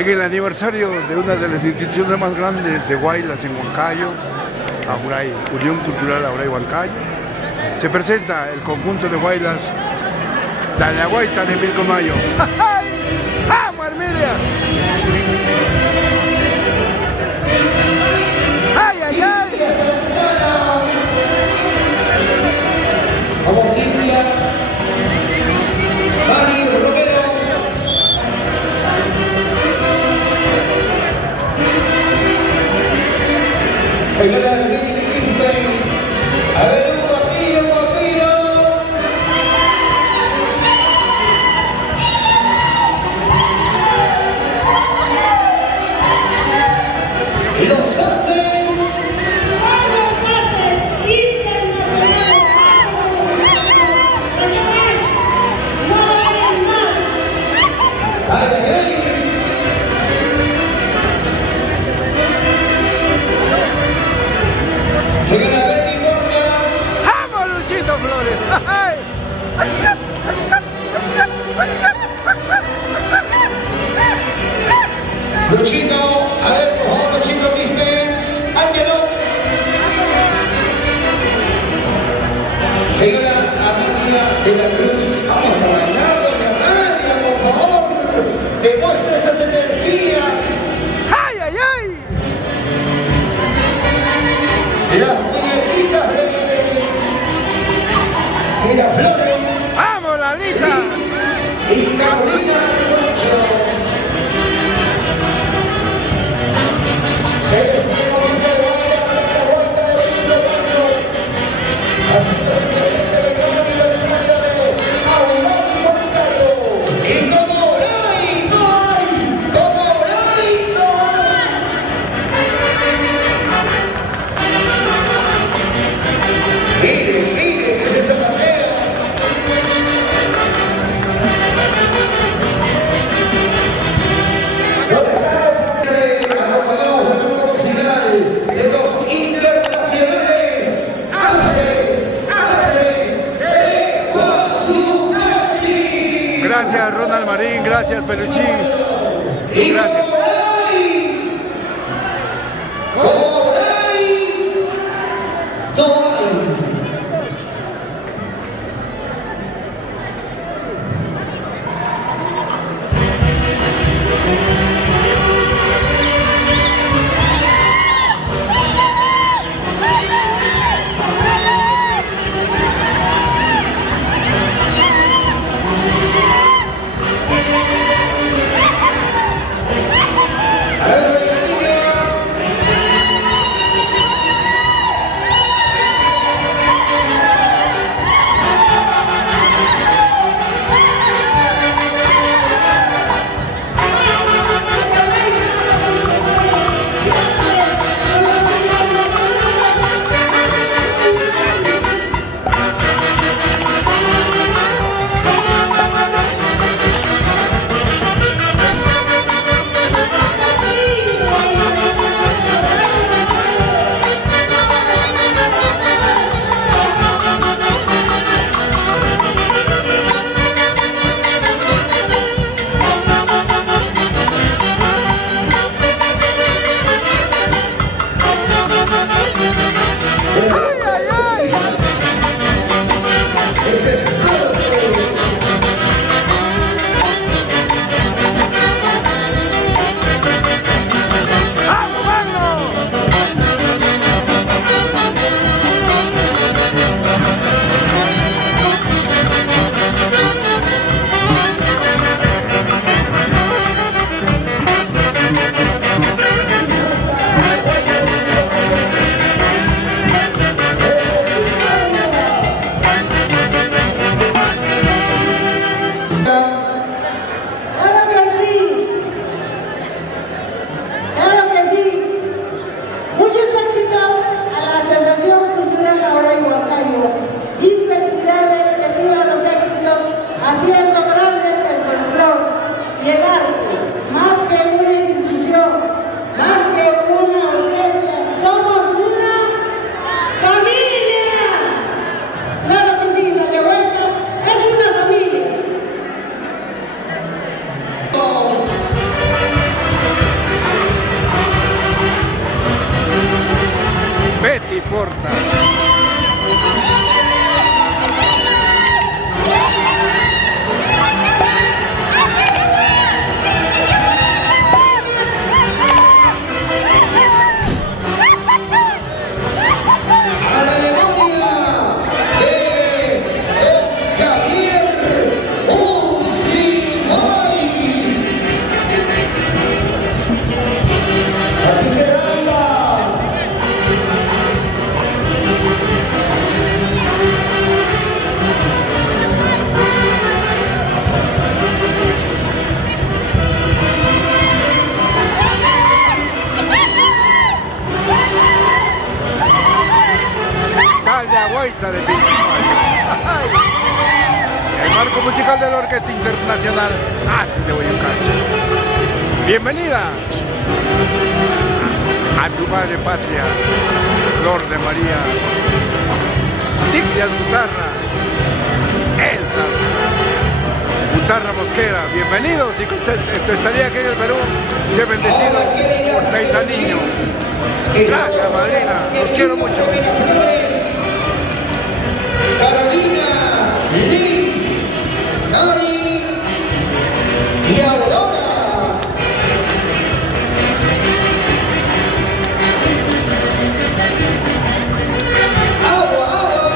En el aniversario de una de las instituciones más grandes de Huaylas en Huancayo, Ahuray, Unión Cultural Ahuray Huancayo, se presenta el conjunto de Huaylas La Guaita de Pilcomayo. ¡Vamos, Armilia! ¡Ay, ay, ay! Como Silvia, Mari Romero, señora Dominique Crispin, a ver, un guapillo, guapillo. Los haces señora Betty Borja. ¡Vamos, Luchito Flores! Luchito, a ver, por favor, Luchito Quispe, Ángelo. Señora Amelia de la Cruz, vamos a bailar, doña Nadia, por favor. Demuestra esas energías. ¡Ay, ay, ay! Las muñequitas de Miraflores. ¡Vamos, Lalita! Y Carolina Rocho. Y como Bray, como Bray. Miren, miren, es esa platea. ¿Dónde estás? Acompañados del grupo musical de los internacionales Haces de Guayucachi. Gracias, Ronald Marín. Gracias, Peluchín. Y Gracias. como Bray, no hay. A ver, importa. De Pilcomayo. El marco musical de la Orquesta Internacional de Boyacá. Bienvenida a tu madre patria, Flor de María, Tiglias Gutarra, Elsa Gutarra Mosquera. Bienvenidos y tu estadía aquí en el Perú sea bendecido por 30 niños. Gracias, madrina, los quiero mucho. Carolina, Liz, Nori y Aurora. ¡Agua, agua!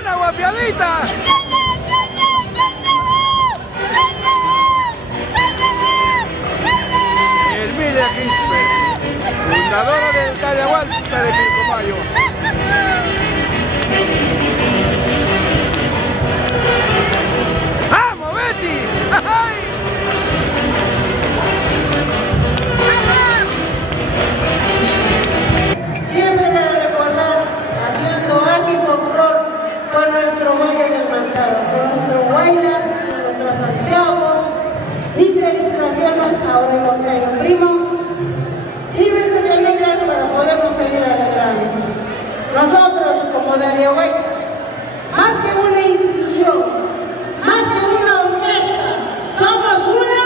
¡Una guapiadita! Emilia Quispe, fundadora del Tallahualta de Pilcomayo. ¡Vamos, Betty! ¡Ay! Siempre para recordar, haciendo arte y folclor por nuestro Valle del Mantaro, por nuestro Guaylas, por nuestro Santiago. Mis felicitaciones a Oregon primo. Sirve este calendario para podernos seguir alegrando. Nosotros, como Daliahuay, más que una institución, más que una orquesta, somos una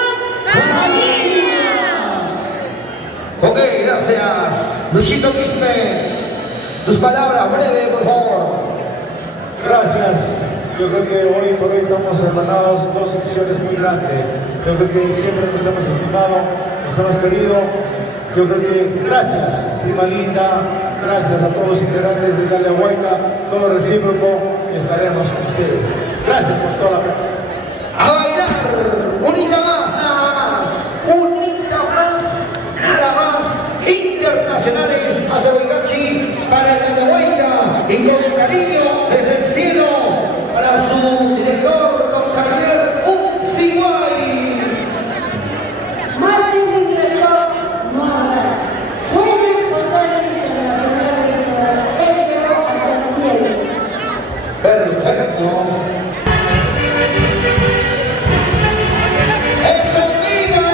familia. Ok, gracias. Luchito Quispe, tus palabras breves, por favor. Gracias. Yo creo que hoy por hoy estamos hermanados, dos instituciones muy grandes. Yo creo que siempre nos hemos estimado, nos hemos querido. Yo creo que gracias, prima linda, gracias a todos los integrantes de Tallahualta, todo recíproco, y estaremos con ustedes. Gracias por toda la paz. A bailar, unita más, nada más, unita más, nada más. Internacionales Azahuaygachi para el Tallahualta y con cariño desde el cielo para su director, don Javier Unciguay. Más que ese director, no habrá. Sueñen con ser internacionales, él llegó hasta el cielo. Perfecto. ¡Eso mira!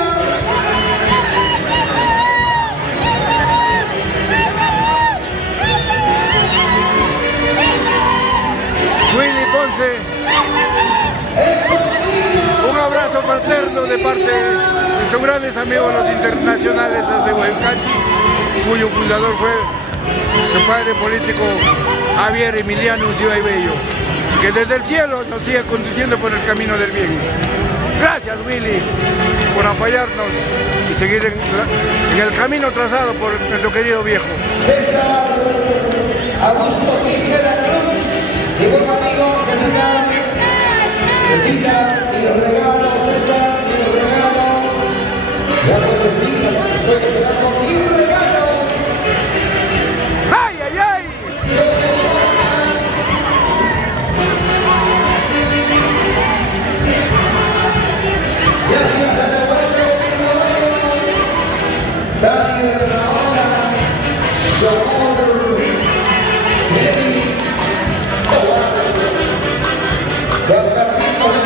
Willy Ponce, un abrazo fraterno de parte de nuestros grandes amigos los internacionales de Huaycachi, cuyo fundador fue su padre político Javier Emiliano Unciguay Bello, que desde el cielo nos sigue conduciendo por el camino del bien. Gracias, Willy, por apoyarnos y seguir en el camino trazado por nuestro querido viejo. César Augusto Quispe de la Cruz, y buen amigo Cecilia, y el regalo, César, y el regalo, ya no Cecilia, estoy esperando mi regalo. ¡Ay, ay, ay! Gracias, dale vuelta, sale de la hora, su amor, Eddie, Juan Carlitos,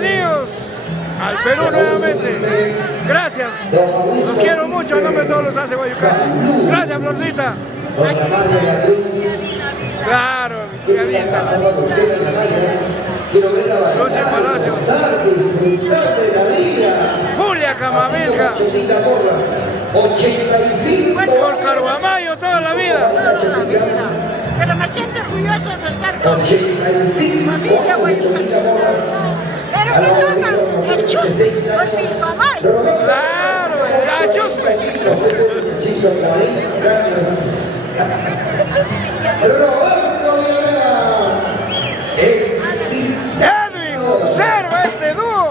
Bienvenidos al Perú nuevamente. Gracias. Los quiero mucho en nombre de todos los Hace Guayucachis. Gracias, Florcita. Claro, tía linda. Lucia Palacio. Julia Camavilca. Por Caruamayo toda la vida. Pero me siento orgulloso de estar con mi familia guayucacha. Pero que toca el chuspe con mi mamá. Claro, el chuspe. Edwin, observa este dúo.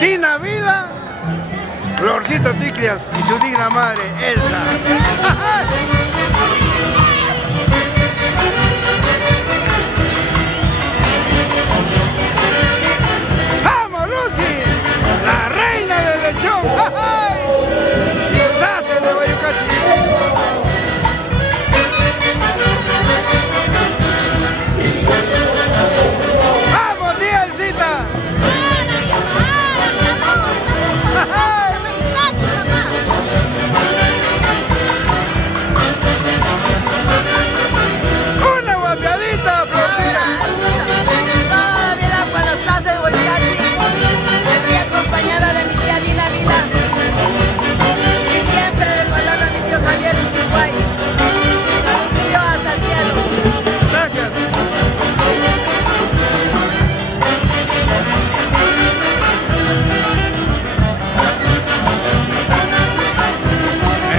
Tina Vila, Florcito Ticlias y su digna madre, Elsa. ¡Vamos, Lucy! ¡La reina del lechón! ¡Y los haces de Guayucachi! ¡Vamos, tía Elcita! ¡Una guapiadita, Florcita! Toda vida cuando estás en Guayucachi, estoy acompañada de mi tía Dina Vila. Y siempre recordando a mi tío Javier en Uruguay. Y yo hasta el cielo. Gracias.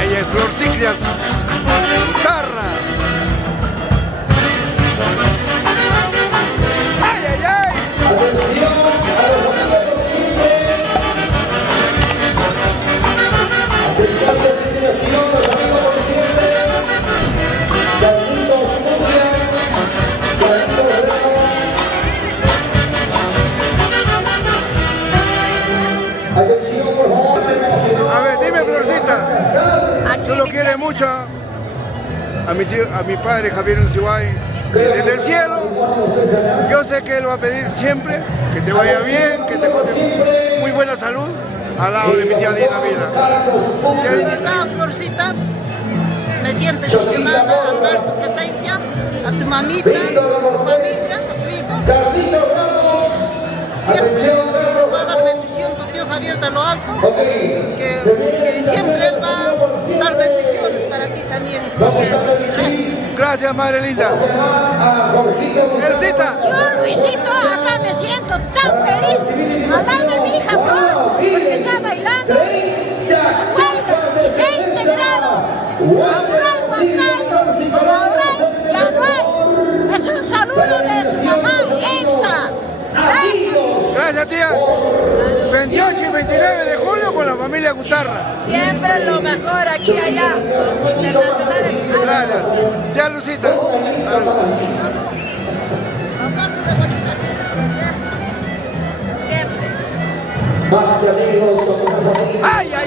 Ella es Flor Ticlias, guitarra. ¡Ay, ay, ay! Atención a los amigos siempre. Acercarse a continuación los amigos por siempre. Carlitos Murias, Carlitos Ramos. Atención, por favor, se emocionó. A ver, dime, Florcita, tú lo quieres mucho a mi padre Javier Unciguay, desde el cielo. Yo sé que él va a pedir siempre que te vaya bien, que te encuentres muy buena salud al lado de mi tía Dina Vila. Tía Dinita. Florcita, me siento emocionada al ver tu presencia, a tu mamita, a tu familia, a tu hijo. Carlitos Ramos. Siempre nos va a dar bendición tu tío Javier de lo alto, que siempre él va a dar bendiciones para ti también. Gracias, madre linda. Elcita. Yo, Luisito, acá me siento tan feliz, mamá de mi hija Flor, porque está bailando, baila y se ha integrado a Auray Huancayo, como Auray Yaguay. Es un saludo de su mamá, Elsa. Gracias. Gracias, tía. 28 y 29 de julio con la familia Gutarra. Siempre lo mejor aquí y allá, los internacionales. Gracias. Tía Lucita. Nosotros de Guayucachi, siempre. Más que amigos, como familia. ¡Ay, ay!